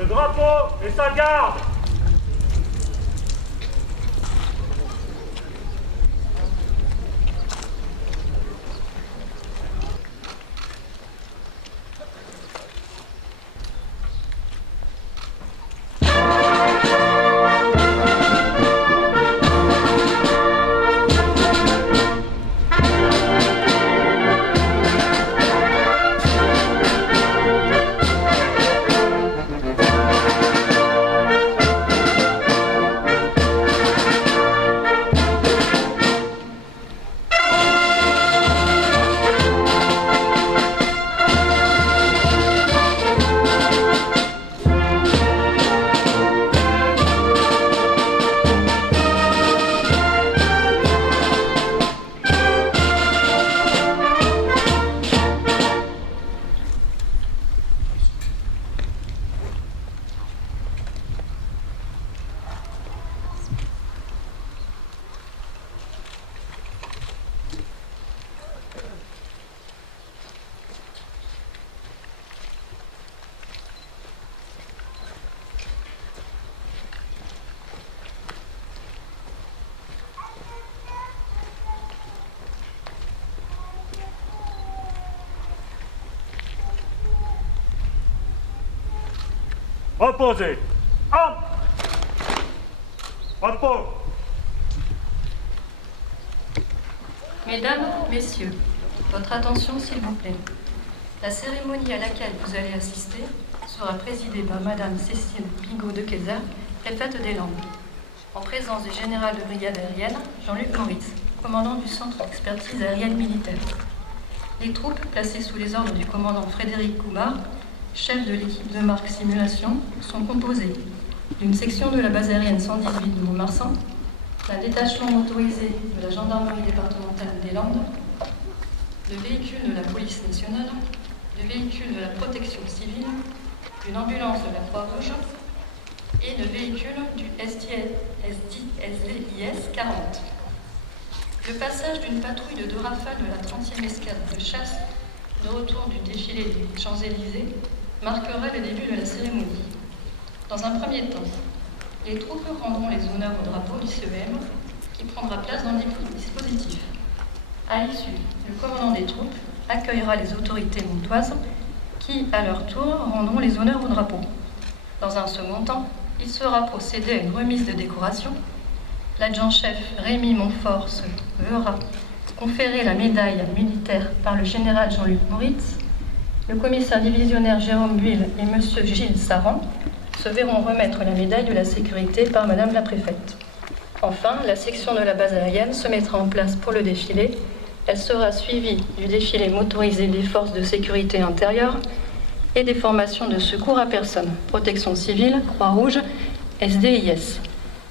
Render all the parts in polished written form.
Le drapeau et sa garde. Opposé. Arme. Repos. Mesdames, Messieurs, votre attention s'il vous plaît. La cérémonie à laquelle vous allez assister sera présidée par Madame Cécile Bigot de Kayser, préfète des Landes, en présence du général de brigade aérienne Jean-Luc Moritz, commandant du centre d'expertise aérienne militaire. Les troupes placées sous les ordres du commandant Frédéric Coubard, chef de l'équipe de marque Simulation, sont composées d'une section de la base aérienne 118 de Montmarsan, d'un détachement motorisé de la gendarmerie départementale des Landes, de véhicules de la police nationale, de véhicules de la protection civile, d'une ambulance de la Croix-Rouge et de véhicules du SDIS 40. Le passage d'une patrouille de 2 rafales de la 30e escadre de chasse de retour du défilé des Champs-Élysées marquera le début de la cérémonie. Dans un premier temps, les troupes rendront les honneurs au drapeau du CEM qui prendra place dans le dispositif. À l'issue, le commandant des troupes accueillera les autorités montoises qui, à leur tour, rendront les honneurs au drapeau. Dans un second temps, il sera procédé à une remise de décoration. L'adjudant-chef Rémy Montfort se verra conférer la médaille militaire par le général Jean-Luc Moritz. Le commissaire divisionnaire Jérôme Buil et M. Gilles Saran se verront remettre la médaille de la sécurité par Madame la préfète. Enfin, la section de la base aérienne se mettra en place pour le défilé. Elle sera suivie du défilé motorisé des forces de sécurité intérieure et des formations de secours à personne, protection civile, Croix-Rouge, SDIS.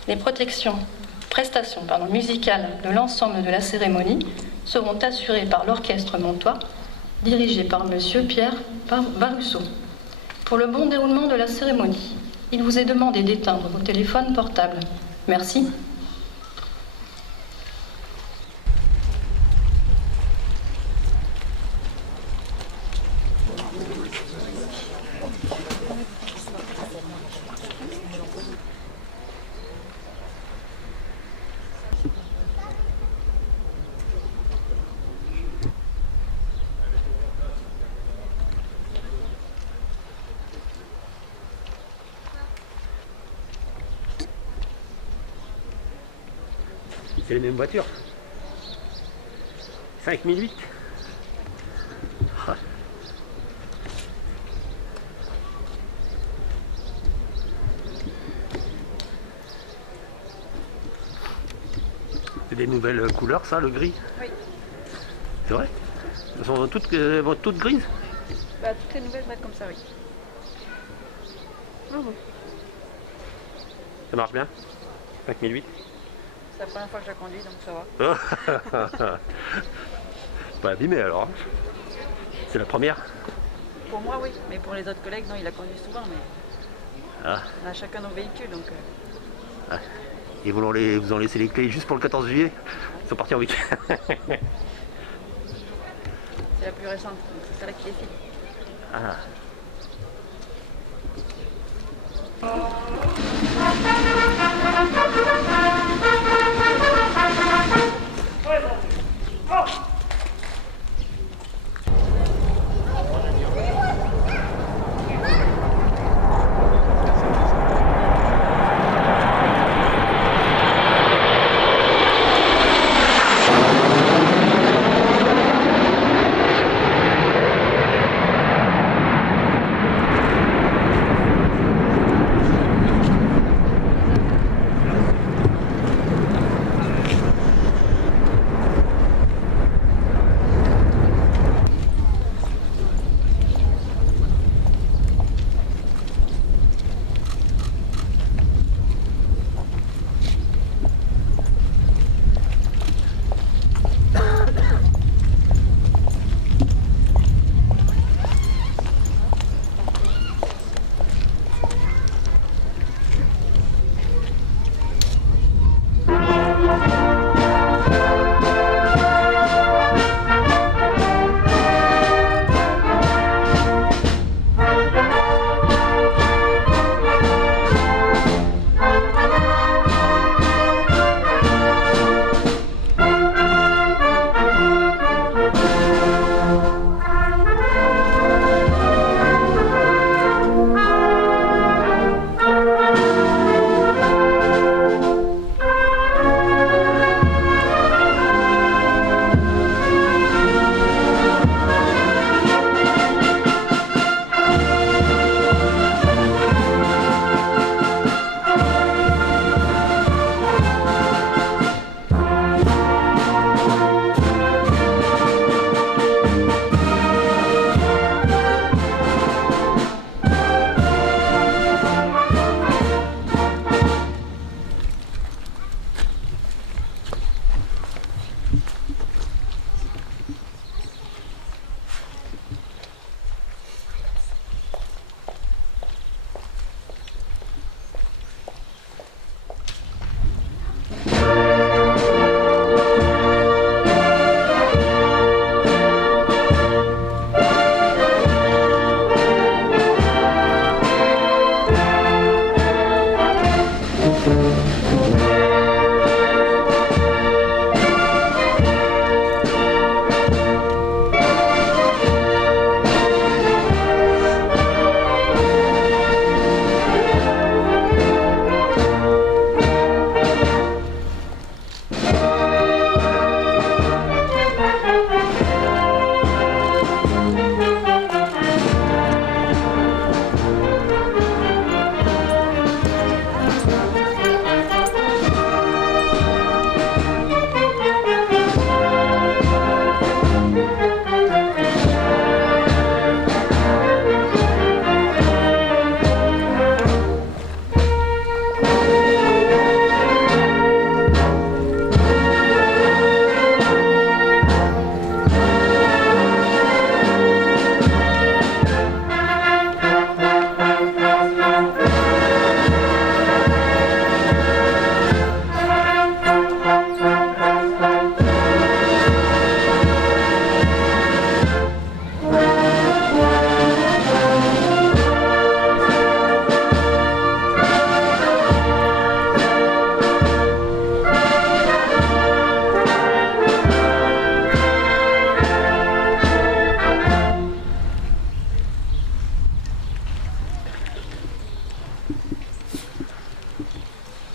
Les prestations musicales de l'ensemble de la cérémonie seront assurées par l'orchestre montois, dirigé par M. Pierre Barusseau. Pour le bon déroulement de la cérémonie, il vous est demandé d'éteindre vos téléphones portables. Merci. C'est les mêmes voitures. 5008. Ah. C'est des nouvelles couleurs, ça, le gris? Oui. C'est vrai? Elles sont toutes grises? Bah, toutes les nouvelles vont être comme ça, oui. Oh. Ça marche bien? 5008. C'est la première fois que je la conduis, donc ça va. Pas abîmé alors. Hein. C'est la première? Pour moi, oui, mais pour les autres collègues, non, ils la conduisent souvent, mais on a chacun nos véhicules, donc... Ah. Et vous ont laissé les clés juste pour le 14 juillet? Ils sont partis en week-end. C'est la plus récente, donc c'est celle-là qui les file. Ah.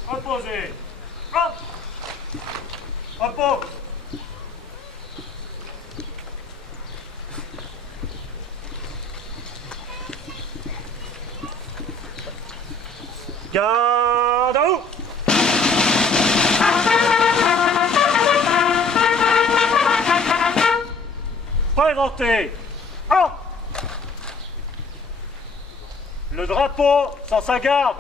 Reposez. Hop. Repos. Garde à vous. Présentez. Hop. Le drapeau sans sa garde.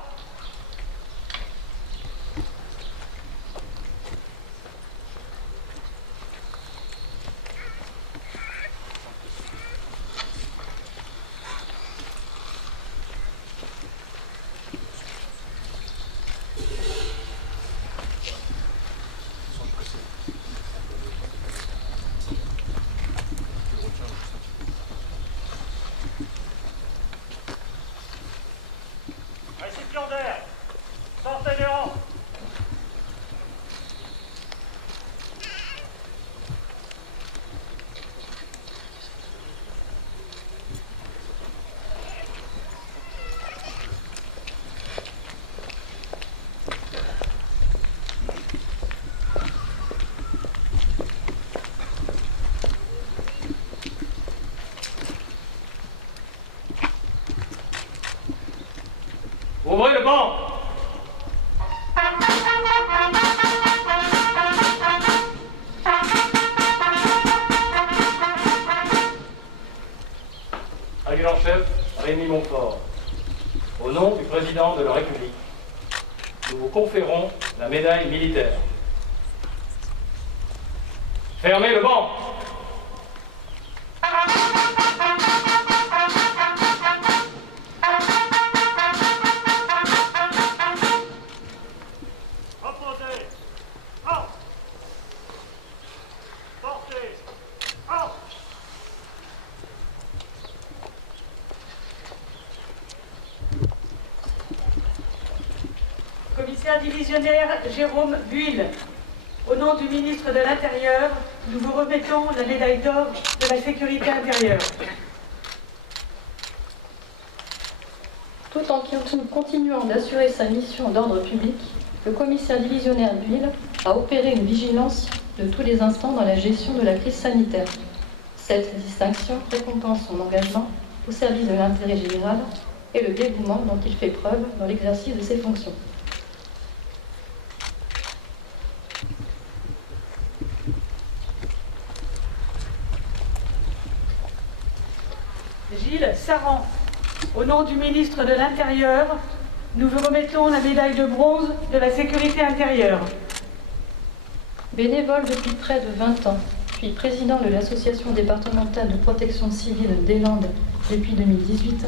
Récipient Ouvrez le banc. Adjudant-chef Rémi Montfort, au nom du président de la République, nous vous conférons la médaille militaire. Fermez le banc. Reposez. En. Portez. En. Commissaire divisionnaire Jérôme Buil, au nom du ministre de l'Intérieur, nous vous remettons la médaille d'or de la sécurité intérieure. Tout en continuant d'assurer sa mission d'ordre public, le commissaire divisionnaire Buil a opéré une vigilance de tous les instants dans la gestion de la crise sanitaire. Cette distinction récompense son engagement au service de l'intérêt général et le dévouement dont il fait preuve dans l'exercice de ses fonctions. Gilles Saran, au nom du ministre de l'Intérieur, nous vous remettons la médaille de bronze de la sécurité intérieure. Bénévole depuis près de 20 ans, puis président de l'association départementale de protection civile des Landes depuis 2018,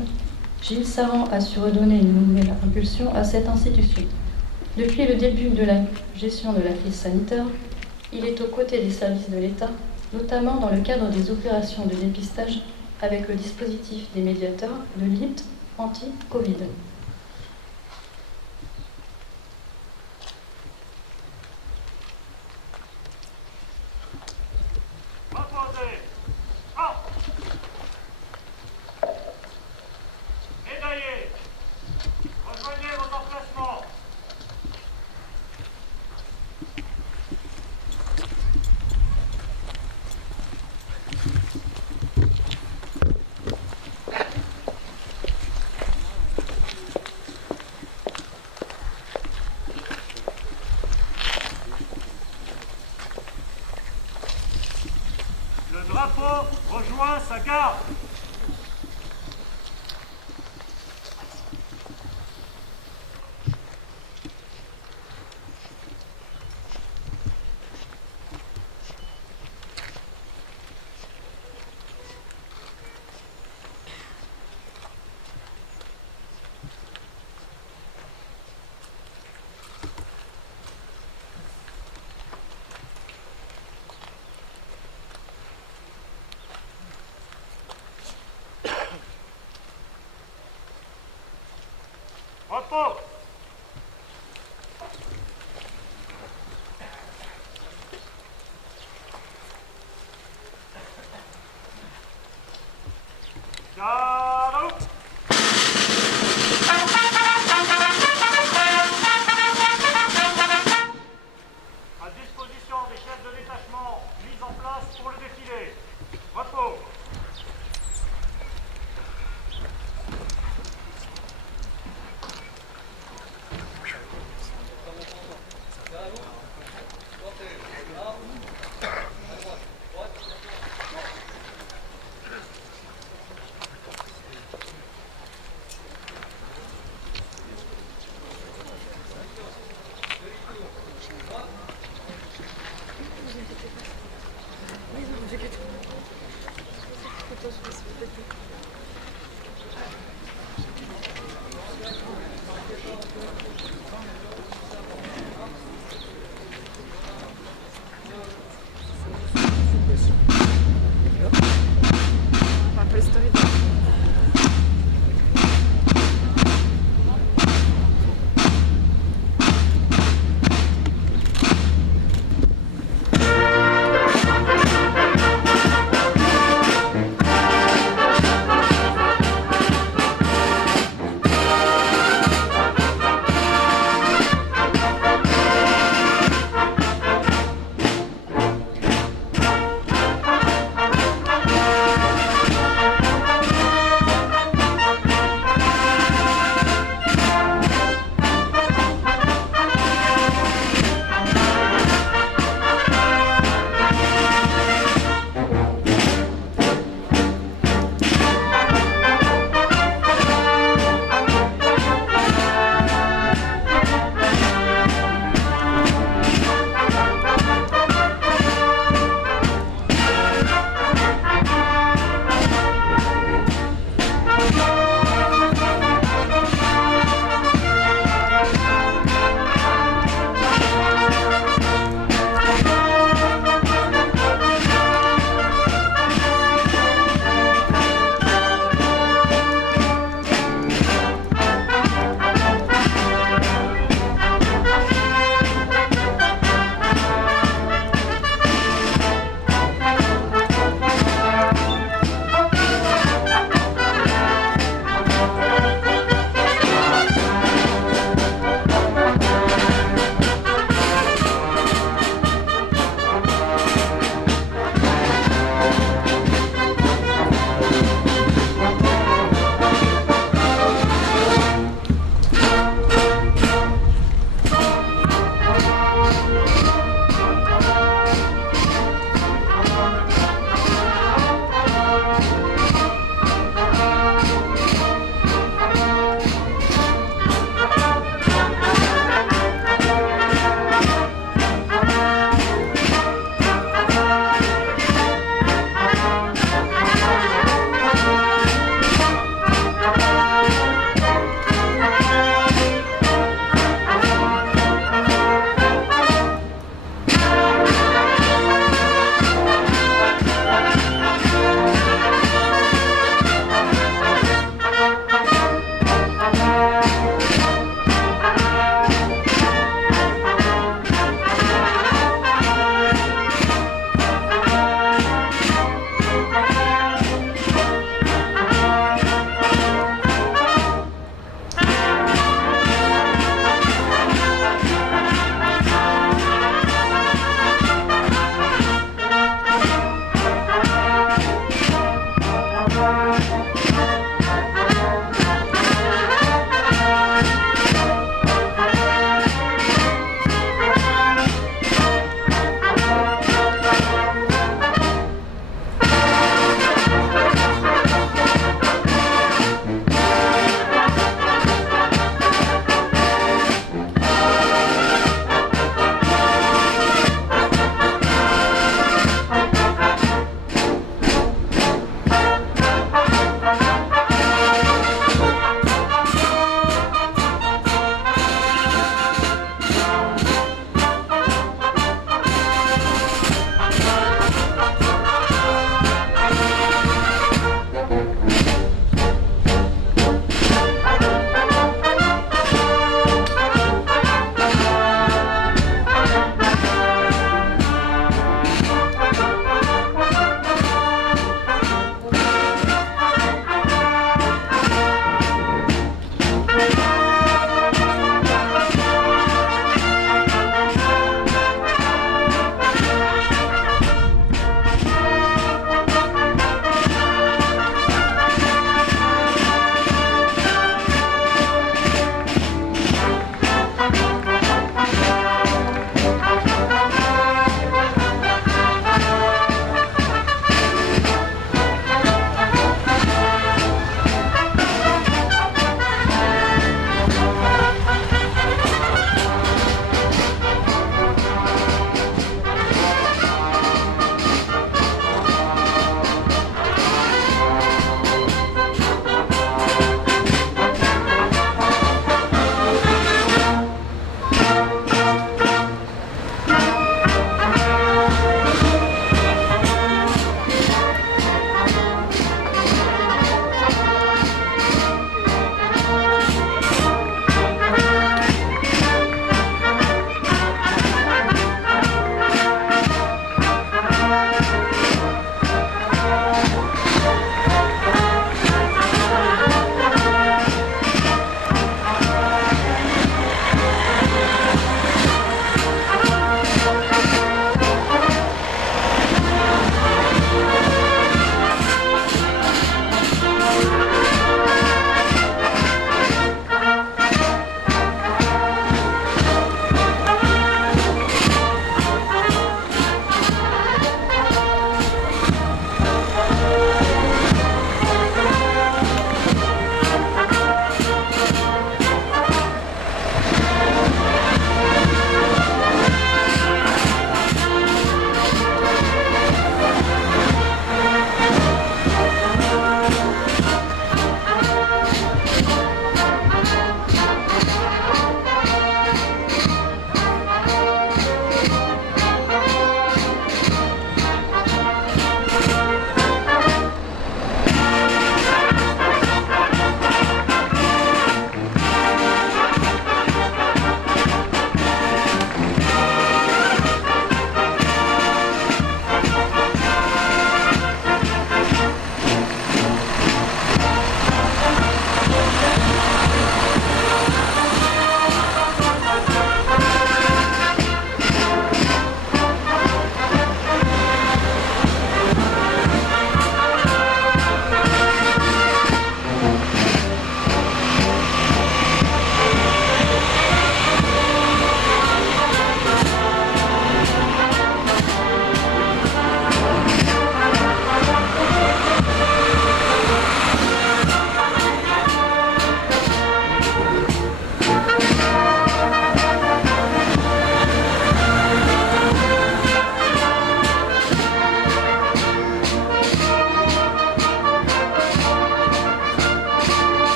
Gilles Saran a su redonner une nouvelle impulsion à cette institution. Depuis le début de la gestion de la crise sanitaire, il est aux côtés des services de l'État, notamment dans le cadre des opérations de dépistage avec le dispositif des médiateurs de lutte anti-Covid. Reposez. En. Médaillez. Rejoignez vos emplacements. Le drapeau rejoint sa garde. Repos. Garde. À disposition des chefs de détachement mis en place pour le défilé. Repos.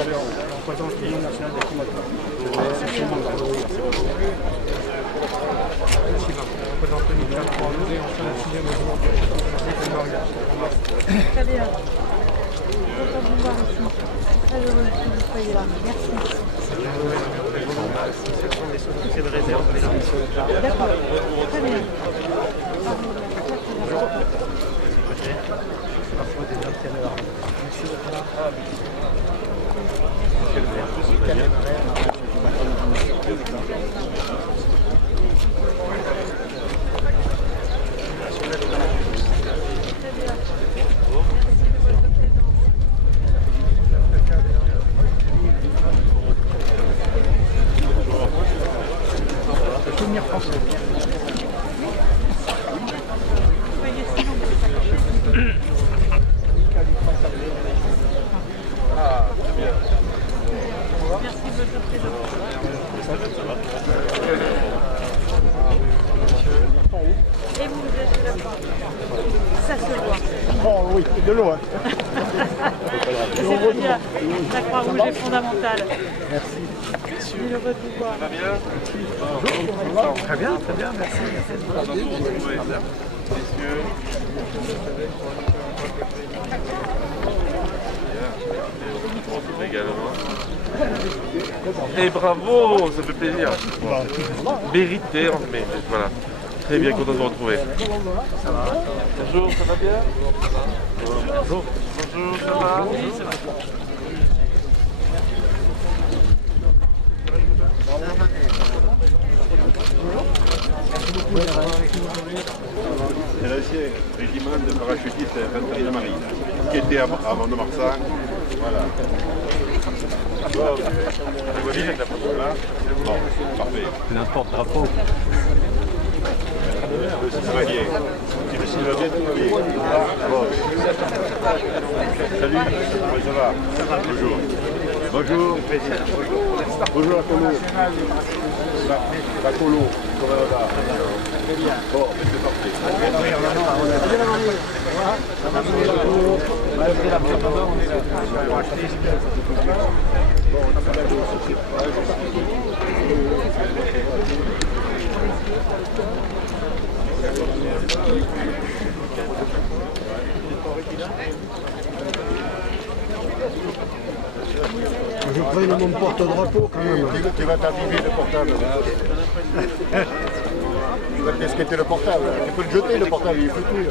représente l'Union nationale des climatologues. Très bien. Content de vous voir ici. Très heureux que vous soyez là. Merci. C'est de réserve. D'accord. Très bien. Parfois des entraîneurs. Et vous êtes de la part. Ça se voit. Oh oui, de loin. C'est très bien. La Croix-Rouge est fondamentale. Merci. Il est heureux de vous voir. Très bien, merci. Également. Et bravo, ça fait plaisir. Mérité, mais voilà. Très bien, content de vous retrouver. Ça va. Bonjour, ça va bien? Bonjour. Bonjour, ça va? Oui, ça va. C'est l'ancien régiment de parachutistes d'infanterie de marine, qui était à Mont-de-Marsan. Voilà. Vous voyez la photo là? Bon, parfait. N'importe drapeau. Ça va bien. Si va bien, tout va bien. Bon. Salut. Oui, ça va. Bonjour. Bonjour. Bonjour la colo. La colo. Comment elle va? Très bien. Bon, c'est parfait. Je prends mon porte-drapeau quand même. Tu vas t'abîmer le portable. Tu vas t'esquêter le portable. Tu peux le jeter le portable, il est foutu.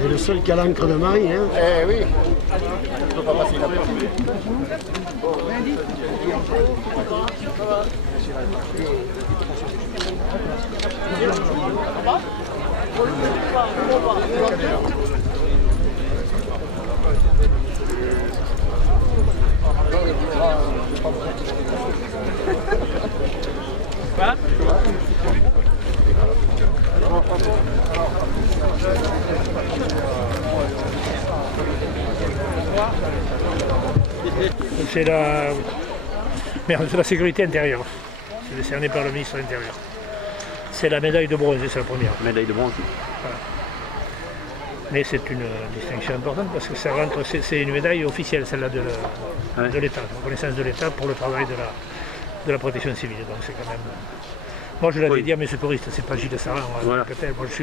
C'est le seul qui a l'encre de Marie. Hein. Eh oui. Tu peux pas passer la porte. C'est la sécurité intérieure. C'est décerné par le ministre de l'Intérieur. C'est la médaille de bronze, c'est la première. Médaille de bronze. Voilà. Mais c'est une distinction importante parce que ça rentre, c'est une médaille officielle, celle-là de l'État, la reconnaissance de l'État pour le travail de la protection civile. Donc c'est quand même. Moi je l'avais dit à mes secouristes, c'est pas Gilles Saran, moi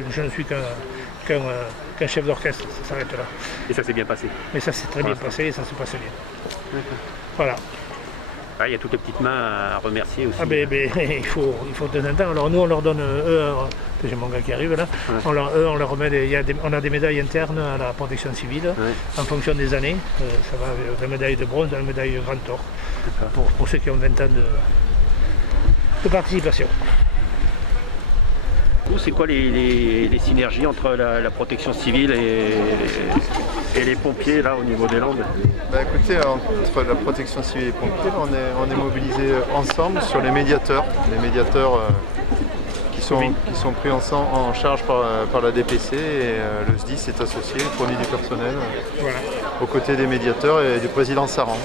je ne suis qu'un chef d'orchestre, ça s'arrête là. Et ça s'est bien passé. Mais ça s'est très bien passé et ça se passe bien. Voilà. Ah, il y a toutes les petites mains à remercier aussi. Ah ben, il faut de temps en temps. Alors nous on leur donne, j'ai mon gars qui arrive là, on leur remet on a des médailles internes à la protection civile en fonction des années. Ça va de la médaille de bronze à la médaille Grand Or pour ceux qui ont 20 ans de participation. C'est quoi les synergies entre la protection civile et les pompiers là au niveau des Landes? Écoutez, entre la protection civile et les pompiers, on est mobilisés ensemble sur les médiateurs qui sont pris en charge par la DPC et le SDIS est associé, le fournit du personnel, aux côtés des médiateurs et du président Saran.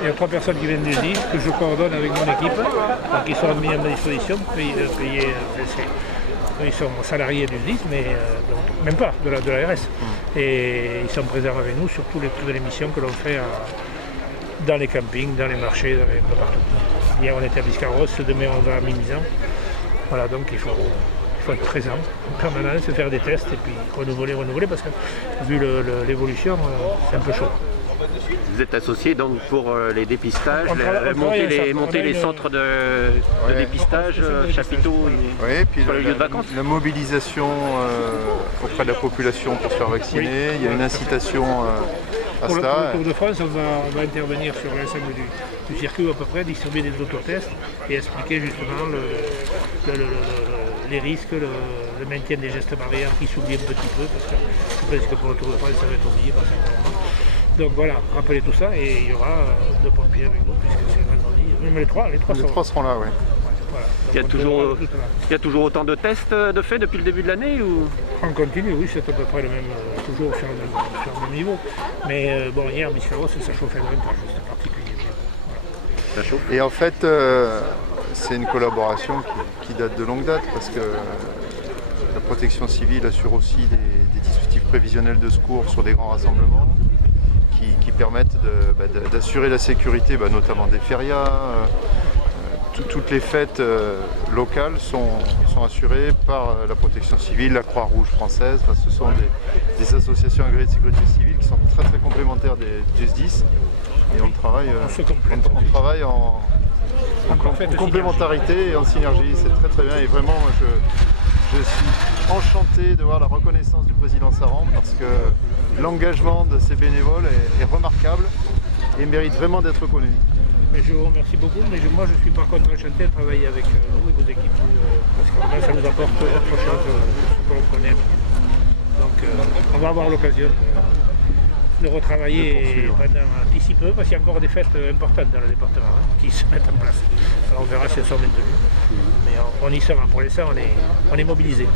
Il y a 3 personnes qui viennent du SDIS que je coordonne avec mon équipe, donc ils sont mis à ma disposition, ils sont salariés du SDIS, mais donc, même pas de l'ARS. Et ils sont présents avec nous sur toutes les missions que l'on fait dans les campings, dans les marchés, un peu partout. Hier on était à Biscarrosse, demain on va à Mimizan. Voilà, donc il faut être présent en permanence, faire des tests et puis renouveler parce que vu l'évolution, c'est un peu chaud. Vous êtes associé donc pour les dépistages, monter les centres de dépistage, chapiteaux et puis sur les lieux de vacances. La mobilisation auprès de la population pour se faire vacciner, il y a une incitation à pour cela. Pour le Tour de France, on va intervenir sur l'ensemble du circuit à peu près, distribuer des autotests et expliquer justement les risques, le maintien des gestes barrières qui s'oublient un petit peu, parce que je pense que pour le Tour de France, ça va être oublié par certains moments. Donc voilà, rappelez tout ça et il y aura 2 pompiers avec nous puisque c'est vendredi. Même les trois seront là. Oui. Voilà. Il y a toujours autant de tests de fait depuis le début de l'année ou... On continue, oui, c'est à peu près le même, toujours sur le même niveau. Mais bon, hier, Biscarrosse, ça chauffait davantage, c'était particulier. Voilà. Ça chauffe. Et en fait, c'est une collaboration qui date de longue date parce que la protection civile assure aussi des dispositifs prévisionnels de secours sur des grands rassemblements qui permettent d'assurer la sécurité, notamment des férias. Toutes les fêtes locales sont assurées par la protection civile, la Croix-Rouge française. Enfin, ce sont des associations agréées de sécurité civile qui sont très très complémentaires du SDIS. Et on travaille en complémentarité et en synergie. C'est très très bien. Et vraiment, je suis enchanté de voir la reconnaissance du président Saran parce que l'engagement de ces bénévoles est remarquable et mérite vraiment d'être reconnu. Mais je vous remercie beaucoup, mais moi je suis par contre enchanté de travailler avec vous et vos équipes parce que là, ça nous apporte autre chose ce que l'on connaît. Donc on va avoir l'occasion de retravailler d'ici peu parce qu'il y a encore des fêtes importantes dans le département qui se mettent en place. Alors on verra si elles sont maintenues. Mais on y sera, pour l'instant on est mobilisés.